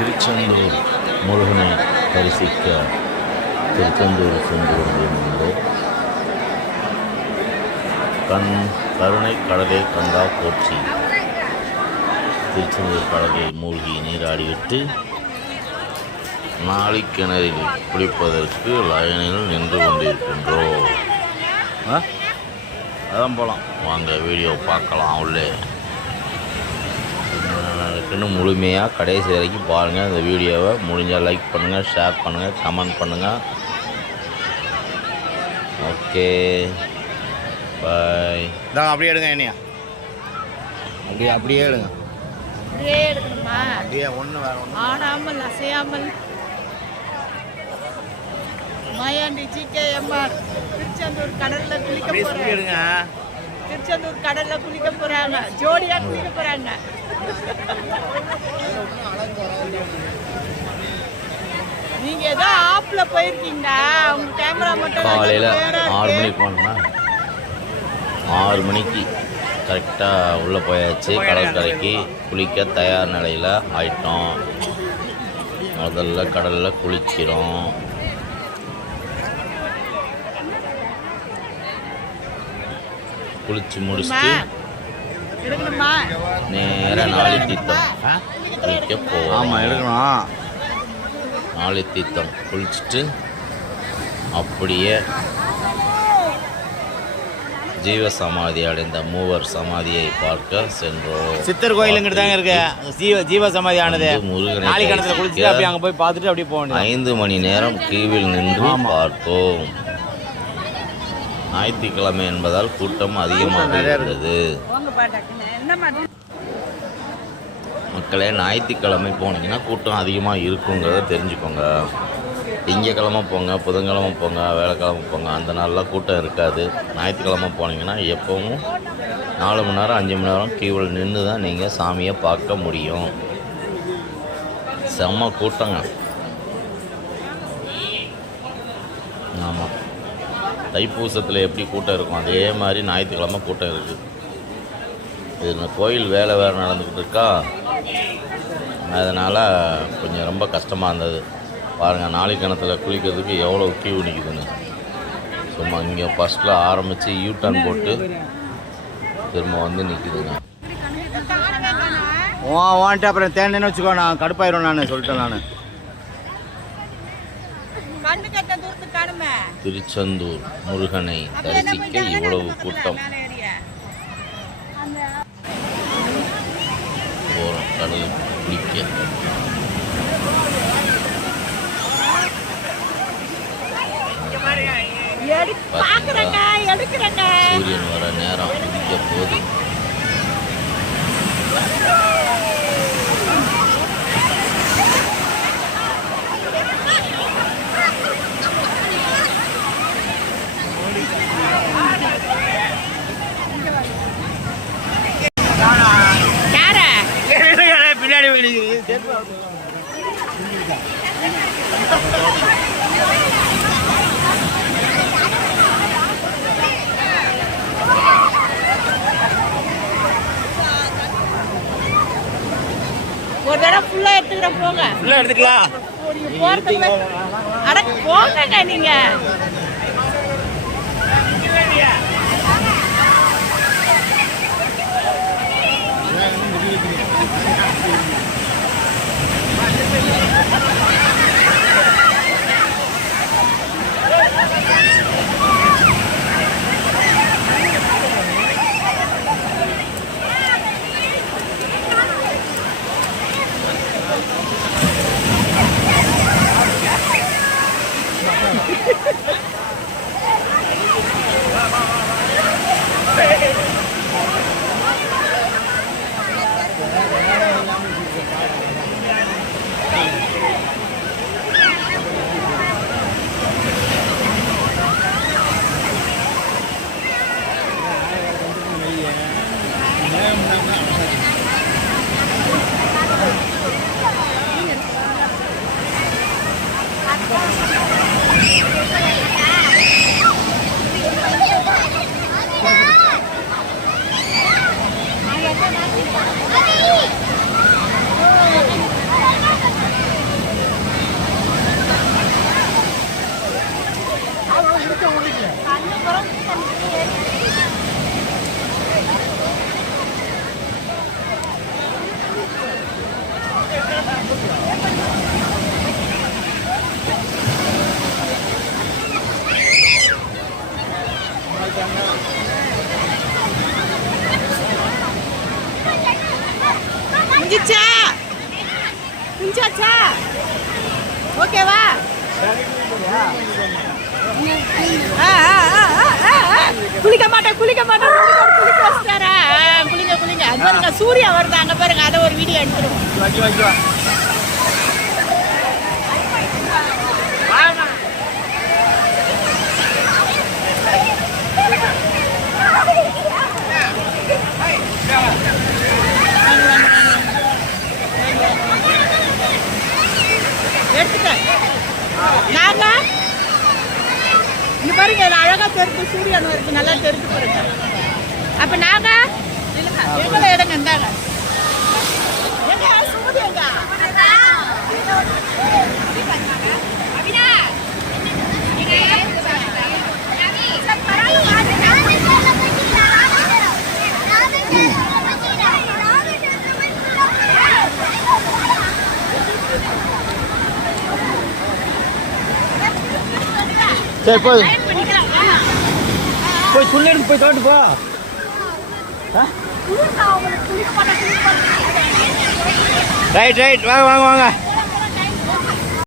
திருச்செந்தூர் முருகனை தரிசிக்க திருச்செந்தூர் சென்று கொண்டிருந்தோம் கண் கருணை கடலை கந்தா போற்றி திருச்செந்தூர் கடலில் மூழ்கி நீராடிவிட்டு நாளிக்கிணறில் குளிப்பதற்கு லைனில் நின்று கொண்டிருக்கின்றோம்? அதான் போகலாம் வாங்க வீடியோ பார்க்கலாம் உள்ளே இன்னும் முழுமையாக கடைசி வரைக்கும் பாருங்கள் இந்த வீடியோவை முடிஞ்சால் லைக் பண்ணுங்கள் ஷேர் பண்ணுங்கள் கமெண்ட் பண்ணுங்கள் ஓகே பாய் இந்தாங்க அப்படியே எடுங்க என்னையா? அப்படியே அப்படியே எடுங்க. அப்படியே எடுக்கணுமா? அப்படியே ஒன்று வேற ஒன்று ஆடாமல் அசையாமல். மாயாண்டி ஜிகேஎம்ஆர் திருச்செந்தூர் கடல்ல குளிக்க எடுங்க. திருச்செந்தூர் கடல்ல குளிக்க போறாங்க. ஜோடியா குளிக்க போறாங்க. நீங்க ஏதோ ஆப்ல போயிருக்கீங்களா? உங்க கேமரா மட்டும் காலையில் ஆறு. மணிக்கு போனோம்னா ஆறு மணிக்கு கரெக்டாக உள்ளே போயாச்சு. கடற்கரைக்கு குளிக்க தயார் நிலையில் ஆயிட்டோம். முதல்ல கடலில் குளிக்கிறோம் குளிச்சு முடிச்சுட்டு நேராக நாளை தீர்த்தம். குளிக்க போவோம் ஆமாம் எடுக்கணும். நாளை தீர்த்தம். குளிச்சுட்டு அப்படியே ஜீவ சமாதி அடைந்த மூவர் சமாதியை பார்க்க சென்றோம். சித்தர் கோயிலுங்கிட்ட தாங்க இருக்கு. ஜீவ ஜீவ சமாதி ஆனது முருகனை நாளை கிணத்துல தரிசிக்க குளிச்சுட்டு அப்படியே அங்கே போய் பார்த்துட்டு அப்படியே போக வேண்டியது ஐந்து மணி நேரம் கீவில் நின்று. பார்த்தோம். ஞாயிற்றுக்கிழமை என்பதால் கூட்டம் அதிகமாக இருந்தது. மக்களே ஞாயிற்றுக்கிழமை போனீங்கன்னா கூட்டம் அதிகமாக இருக்குங்கிறத தெரிஞ்சுக்கோங்க. திங்கக்கிழமை போங்க புதன்கிழமை போங்க வேலைக்கிழமை போங்க அந்த நாள்லாம் கூட்டம் இருக்காது. ஞாயிற்றுக்கிழமை போனீங்கன்னா எப்பவும் நாலு மணி நேரம் அஞ்சு மணி நேரம் கியூவில் நின்று தான் நீங்கள் சாமியை பார்க்க முடியும். செம்ம கூட்டங்க. ஆமாம் தைப்பூசத்தில் எப்படி கூட்டம் இருக்கும்? அதே மாதிரி ஞாயிற்றுக்கிழமை கூட்டம் இருக்குது இது இந்த கோயில் வேலை வேறு நடந்துக்கிட்டு இருக்கா? அதனால் கொஞ்சம் ரொம்ப கஷ்டமாக இருந்தது. பாருங்கள் நாளை கிணத்துல குளிக்கிறதுக்கு எவ்வளோ கியூ நிற்குதுன்னு சும்மா இங்கே ஃபஸ்ட்டில் ஆரம்பித்து யூ டர்ன் போட்டு திரும்ப வந்து நிற்குதுங்க ஓ ஓன்ட்டு அப்புறம் தேனேன்னு வச்சுக்கோ நான் கடுப்பாயிரும் நான் சொல்லிட்டேன் நான். திருச்செந்தூர் முருகனை தரிசிக்க இவ்வளவு கூட்டம். போகிறோம் கடலுக்கு குளிக்க. சூரியன் வர நேரம் உதிக்க போகுது ஒரு தடவை ஃபுல்லா எடுத்துக்கிறேன் போங்க. உள்ள எடுத்துக்கலாம். நீங்க போறதுக்கு அட போங்கங்க நீங்க. Mencet cha, mencet okay lah. குளிக்க மாட்டேன் குளிக்க மாட்டேன். குளிக்க வச்சுட்டாரா. குளிங்க குளிங்க. அது பாருங்க சூர்யா வருது? அங்கே பாருங்க அதை ஒரு வீடியோ எடுத்துருவோம் வைக்க வைக்க எடுத்துட்டேன் நாங்க இங்க பாருங்க இதுல அழகா தெரிஞ்சு சூரியன் வருது நல்லா தெரிஞ்சு பாருங்க அப்ப நாங்க எங்களை இடங்க இருந்தாங்க சூரியங்க சரி போதும். போய் துணி எடுத்து போய் தோட்டு போ. ரைட் ரைட் வாங்க வாங்க வாங்க.